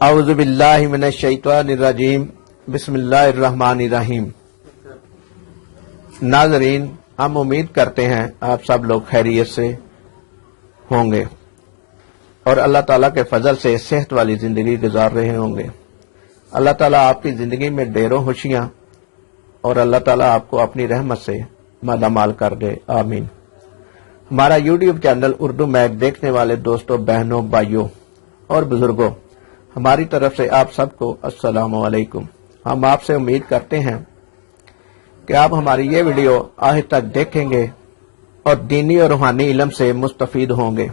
अऊज़ु बिल्लाहि मिनश शैतानिर रजीम बिस्मिल्लाहिर रहमानिर रहीम। नाज़रीन, हम उम्मीद करते हैं आप सब लोग खैरियत से होंगे और अल्लाह ताला के फजल से सेहत वाली जिंदगी गुजार रहे होंगे। अल्लाह ताला आपकी जिंदगी में ढेरों खुशियां और अल्लाह ताला आपको अपनी रहमत से मालामाल कर दे, आमीन। हमारा यूट्यूब चैनल उर्दू मैग देखने वाले दोस्तों, बहनों, भाइयों और बुजुर्गों, हमारी तरफ से आप सबको अस्सलामु अलैकुम। हम आपसे उम्मीद करते हैं कि आप हमारी ये वीडियो आखिर तक देखेंगे और दीनी और रूहानी इल्म से मुस्तफीद होंगे।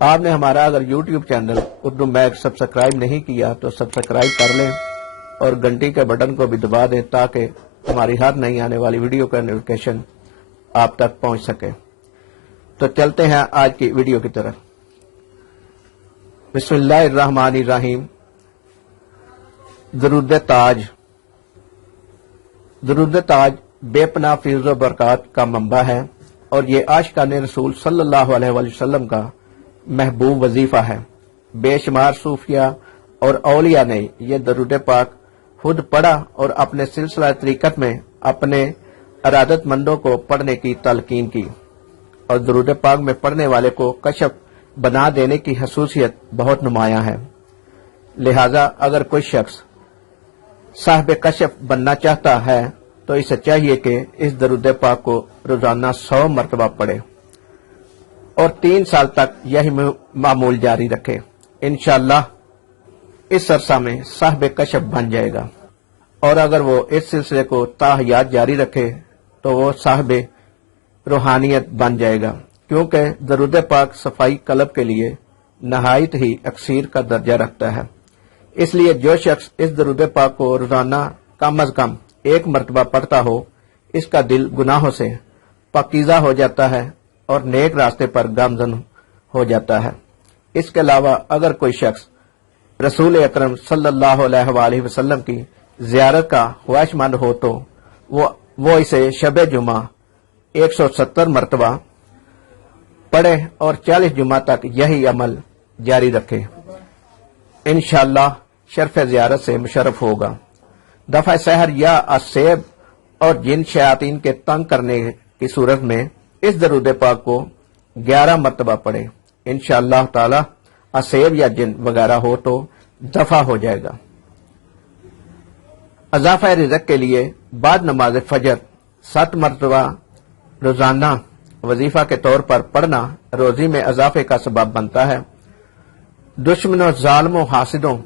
आपने हमारा अगर YouTube channel Urdu mag subscribe नहीं किया तो सब्सक्राइब कर लें और घंटी के बटन को भी दबा दें ताकि हमारी हर नई आने वाली वीडियो का नोटिफिकेशन आप तक पहुंच सके। तो चलते हैं आज की वीडियो की तरफ। बिस्मिल्लाहिर्रहमानिर्रहीम। दरूद ताज। दरूद ताज बेपनाह फैज़ व बरकत का मंबा है और ये आशिकान रसूल सल्लल्लाहु अलैहि वसल्लम का महबूब वजीफा है। बेशुमार सूफिया और औलिया ने यह दरूद पाक खुद पढ़ा और अपने सिलसिला तरीकत में अपने इरादतमंदों को पढ़ने की तलकीन की और दरूद पाक में पढ़ने वाले को कशफ बना देने की खसूसियत बहुत नुमाया है। लिहाजा अगर कोई शख्स साहिब कशफ बनना चाहता है तो इसे चाहिए कि इस दरूद पाक को रोजाना 100 मरतबा पढ़े और 3 साल तक यही मामूल जारी रखे। इंशाअल्लाह इस अरसा में साहिब कशफ बन जाएगा और अगर वो इस सिलसिले को ताहयात जारी रखे तो वो साहिब रूहानियत बन जाएगा, क्योंकि दरूद पाक सफाई कल्ब के लिए नहायत ही अक्सीर का दर्जा रखता है। इसलिए जो शख्स इस दरूद पाक को रोजाना कम अज कम 1 मरतबा पढ़ता हो, इसका दिल गुनाहों से पाकीज़ा हो जाता है और नेक रास्ते पर गामजन हो जाता है। इसके अलावा अगर कोई शख्स रसूल अकरम सल्लल्लाहु अलैहि वसल्लम की जियारत का ख्वाहिशमंद हो तो वो इसे शब जुमा 170 मरतबा पढ़े और 40 जुमा तक यही अमल जारी रखे। इंशाअल्लाह शर्फ जियारत से मुशर्रफ होगा। दफा सहर या असेब और जिन शयातीन के तंग करने की सूरत में इस दरूद पाक को 11 मरतबा पढ़े। इंशाअल्लाह ताला असेब या जिन वगैरह हो तो दफा हो जाएगा। अज़ाफ़ा रिज़्क़ के लिए बाद नमाज फजर 7 मरतबा रोजाना वजीफा के तौर पर पढ़ना रोजी में इजाफे का सबब बनता है। दुश्मनों, जालिमों, हासिदों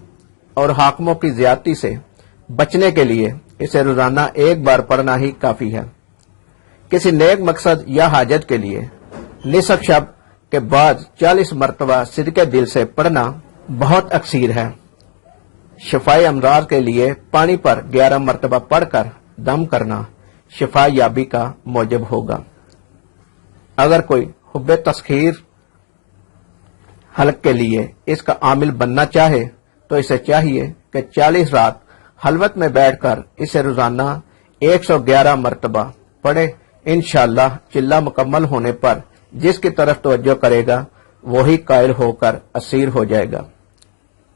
और हाकिमों की ज्यादती से बचने के लिए इसे रोजाना 1 बार पढ़ना ही काफी है। किसी नेक मकसद या हाजत के लिए निसफ शब के बाद 40 मरतबा सिदके दिल से पढ़ना बहुत अक्सीर है। शिफाई अमराज के लिए पानी पर 11 मरतबा पढ़कर दम करना शिफा याबी का मौजब होगा। अगर कोई हुब्बे तस्खीर हल्क के लिए इसका आमिल बनना चाहे तो इसे चाहिए कि 40 रात हलवत में बैठकर इसे रोजाना 111 मरतबा पढ़े। इंशाअल्लाह चिल्ला मुकम्मल होने पर जिसकी तरफ तवज्जो करेगा वही कायल होकर असीर हो जाएगा।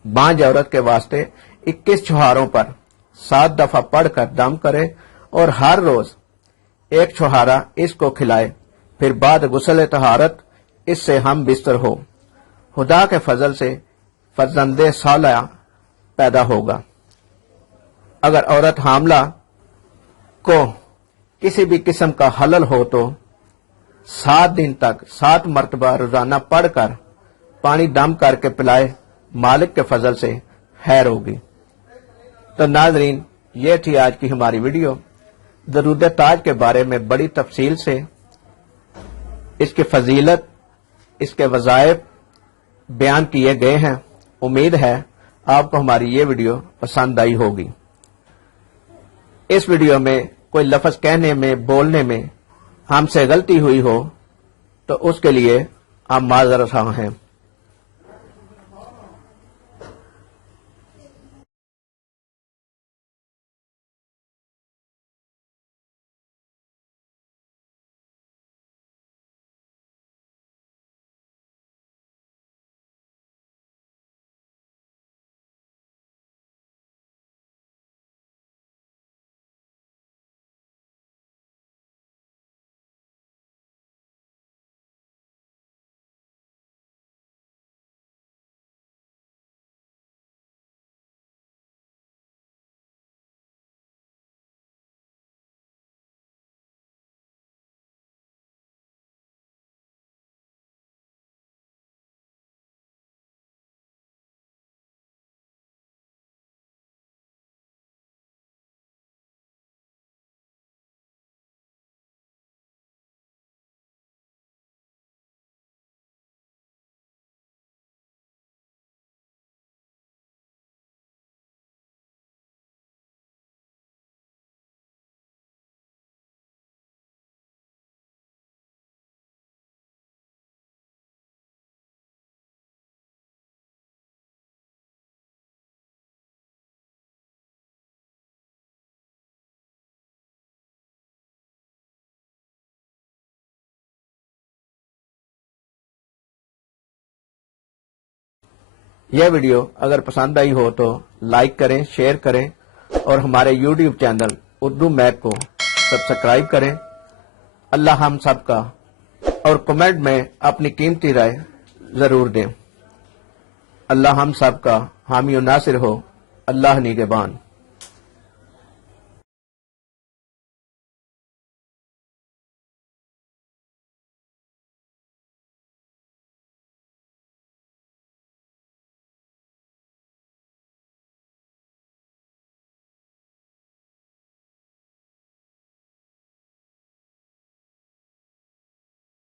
बांझ औरत के वास्ते 21 छुहारों पर 7 दफा पढ़कर दम करे और हर रोज 1 छुहारा इसको खिलाए, फिर बाद गुस्ल तहारत इससे हम बिस्तर हो। खुदा के फजल से फर्जंदे साला पैदा होगा। अगर औरत हामला को किसी भी किस्म का हलल हो तो 7 दिन तक 7 मरतबा रोजाना पढ़कर पानी दम करके पिलाए, मालिक के फजल से खैर होगी। तो नाजरीन, ये थी आज की हमारी वीडियो। दरूद ताज के बारे में बड़ी तफसील से इसकी फजीलत, इसके वज़ाइफ बयान किए गए हैं। उम्मीद है आपको हमारी ये वीडियो पसंद आई होगी। इस वीडियो में कोई लफ्ज कहने में, बोलने में हमसे गलती हुई हो तो उसके लिए हम माज़रत हैं। یہ ویڈیو اگر پسند آئی ہو تو لائک کریں، شیئر کریں اور ہمارے یوٹیوب چینل اردو میک کو سبسکرائب کریں۔ اللہ ہم سب کا، اور کمنٹ میں اپنی قیمتی رائے ضرور دیں۔ اللہ ہم سب کا حامی و ناصر ہو۔ اللہ نگہبان۔